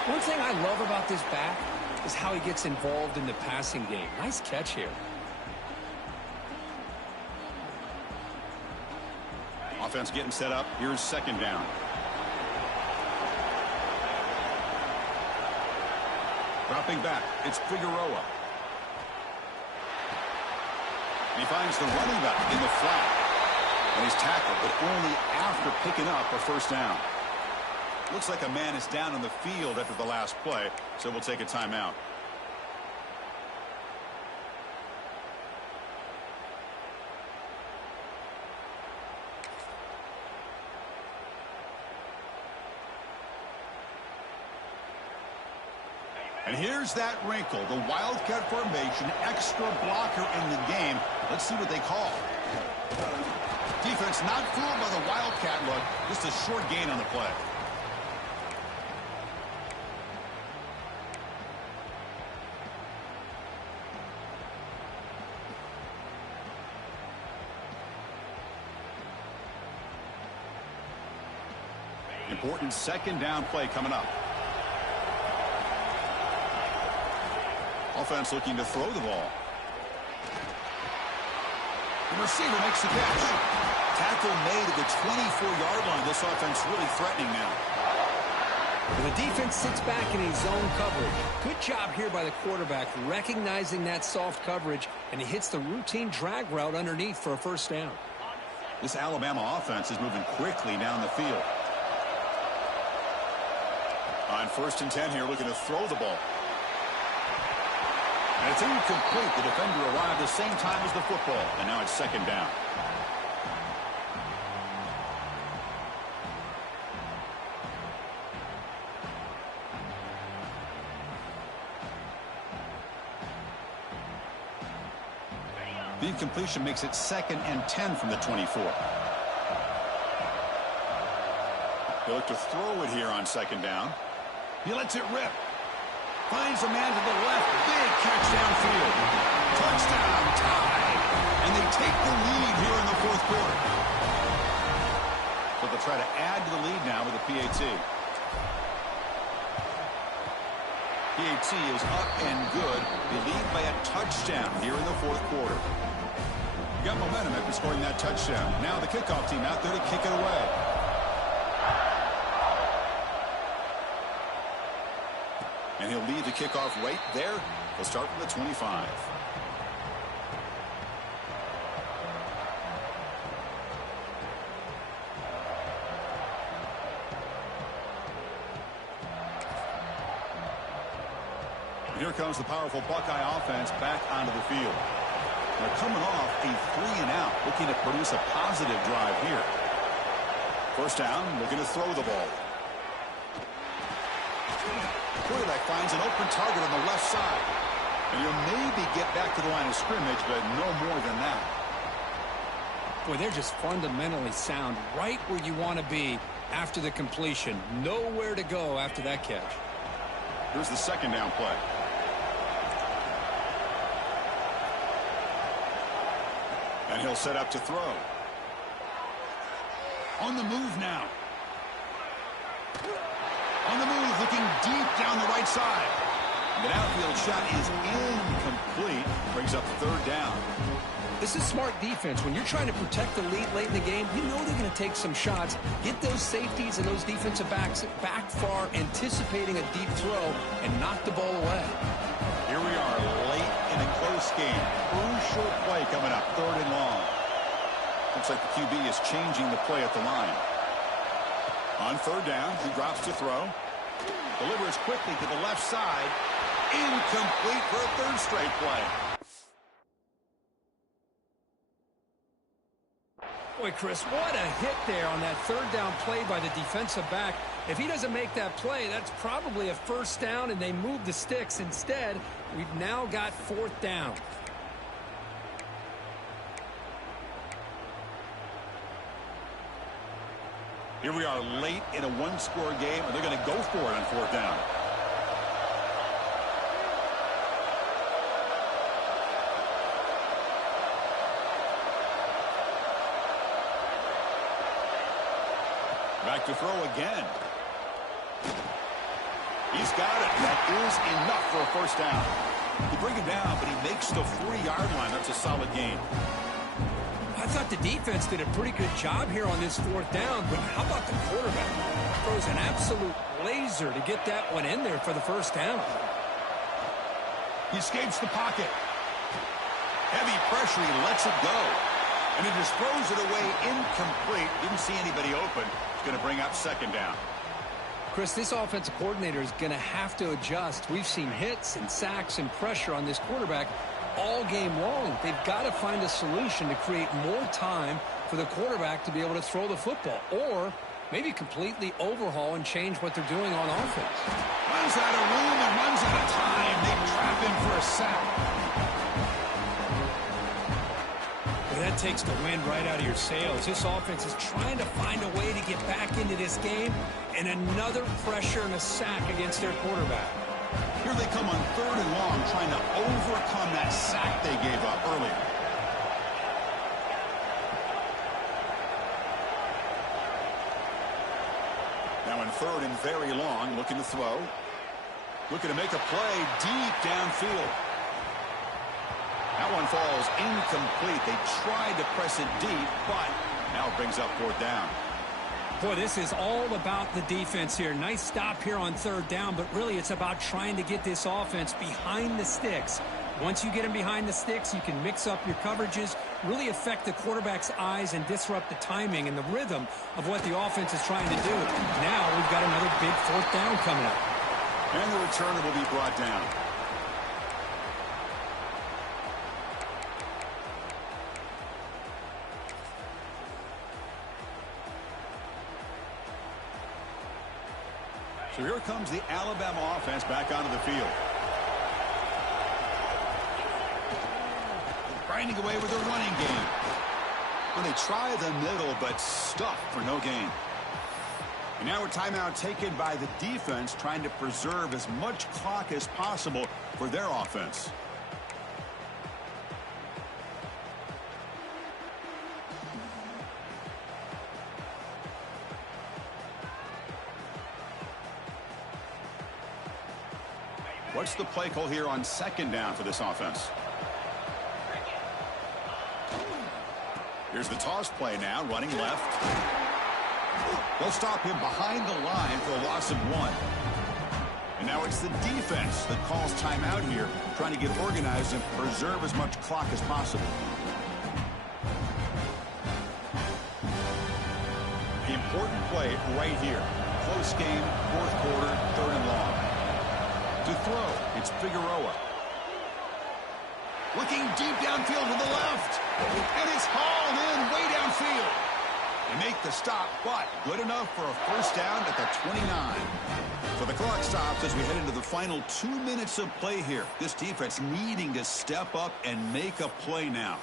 One thing I love about this back is how he gets involved in the passing game. Nice catch here. Offense getting set up. Here's second down. Dropping back, it's Figueroa. He finds the running back in the flat. And he's tackled, but only after picking up a first down. Looks like a man is down on the field after the last play, so we'll take a timeout. And here's that wrinkle, the Wildcat formation, extra blocker in the game. Let's see what they call. Defense not fooled by the Wildcat look, just a short gain on the play. Important second down play coming up. Offense looking to throw the ball. The receiver makes the catch. Tackle made at the 24-yard line. This offense really threatening now. The defense sits back in a zone coverage. Good job here by the quarterback recognizing that soft coverage, and he hits the routine drag route underneath for a first down. This Alabama offense is moving quickly down the field. On 1st and 10 here, looking to throw the ball. And it's incomplete. The defender arrived the same time as the football, and now it's second down. The incompletion makes it 2nd and 10 from the 24. They look to throw it here on 2nd down. He lets it rip. Finds a man to the left. Big catch downfield. Touchdown, tie. And they take the lead here in the 4th quarter. But they'll try to add to the lead now with a PAT. PAT is up and good. They lead by a touchdown here in the 4th quarter. Got momentum after scoring that touchdown. Now the kickoff team out there to kick it away. And he'll lead the kickoff right there. He'll start from the 25. And here comes the powerful Buckeye offense back onto the field. They're coming off a 3-and-out, looking to produce a positive drive here. First down, looking to throw the ball. Quarterback finds an open target on the left side. And he'll maybe get back to the line of scrimmage, but no more than that. Boy, they're just fundamentally sound, right where you want to be after the completion. Nowhere to go after that catch. Here's the second down play. And he'll set up to throw. On the move now. On the move, looking deep down the right side. The downfield shot is incomplete. Brings up 3rd down. This is smart defense. When you're trying to protect the lead late in the game, you know they're going to take some shots. Get those safeties and those defensive backs back far, anticipating a deep throw, and knock the ball away. Here we are, late in a close game. Crucial play coming up, 3rd and long. Looks like the QB is changing the play at the line. On 3rd down, he drops to throw. Delivers quickly to the left side. Incomplete for a 3rd straight play. Boy, Chris, what a hit there on that 3rd down play by the defensive back. If he doesn't make that play, that's probably a first down, and they move the sticks. Instead, we've now got 4th down. Here we are late in a 1-score game, and they're going to go for it on 4th down. Back to throw again. He's got it. That is enough for a first down. He bring it down, but he makes the 3-yard line. That's a solid gain. I thought the defense did a pretty good job here on this 4th down, but how about the quarterback? Throws an absolute laser to get that one in there for the first down. He escapes the pocket. Heavy pressure, he lets it go. And he just throws it away incomplete. Didn't see anybody open. It's going to bring up 2nd down. Chris, this offensive coordinator is going to have to adjust. We've seen hits and sacks and pressure on this quarterback all game long. They've got to find a solution to create more time for the quarterback to be able to throw the football, or maybe completely overhaul and change what they're doing on offense. Runs out of room and runs out of time. They trap him for a sack. Well, that takes the wind right out of your sails. This offense is trying to find a way to get back into this game, and another pressure and a sack against their quarterback. Here they come on 3rd and long, trying to overcome that sack they gave up earlier. Now in 3rd and very long, looking to throw. Looking to make a play deep downfield. That one falls incomplete. They tried to press it deep, but now it brings up 4th down. Boy, this is all about the defense here. Nice stop here on 3rd down, but really it's about trying to get this offense behind the sticks. Once you get them behind the sticks, you can mix up your coverages, really affect the quarterback's eyes and disrupt the timing and the rhythm of what the offense is trying to do. Now we've got another big 4th down coming up. And the returner will be brought down. So here comes the Alabama offense back onto the field. Grinding away with their running game. Well, they try the middle, but stuffed for no gain. And now a timeout taken by the defense, trying to preserve as much clock as possible for their offense. What's the play call here on 2nd down for this offense? Here's the toss play now, running left. They'll stop him behind the line for a loss of 1. And now it's the defense that calls timeout here, trying to get organized and preserve as much clock as possible. The important play right here. Close game, 4th quarter, 3rd and long. To throw, it's Figueroa. Looking deep downfield to the left. And it's hauled in way downfield. They make the stop, but good enough for a 1st down at the 29. So the clock stops as we head into the final 2 minutes of play here. This defense needing to step up and make a play now.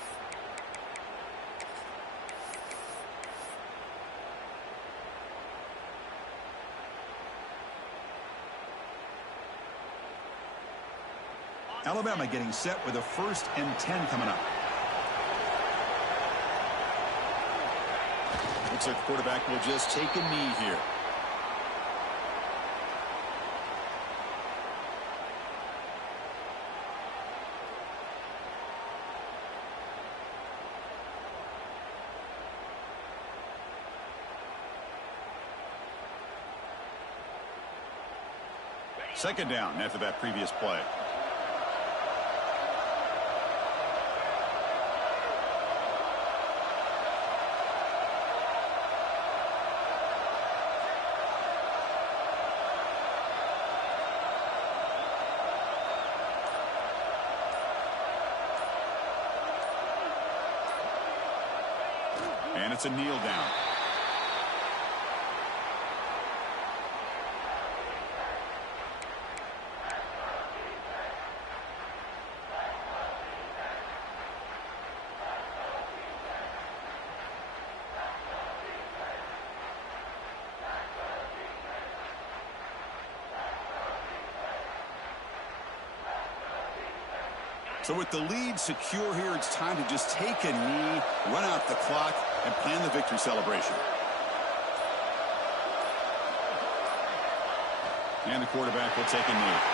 Alabama getting set with a 1st and 10 coming up. Looks like the quarterback will just take a knee here. Second down after that previous play. And it's a kneel down. So with the lead secure here, it's time to just take a knee, run out the clock, and plan the victory celebration. And the quarterback will take a knee.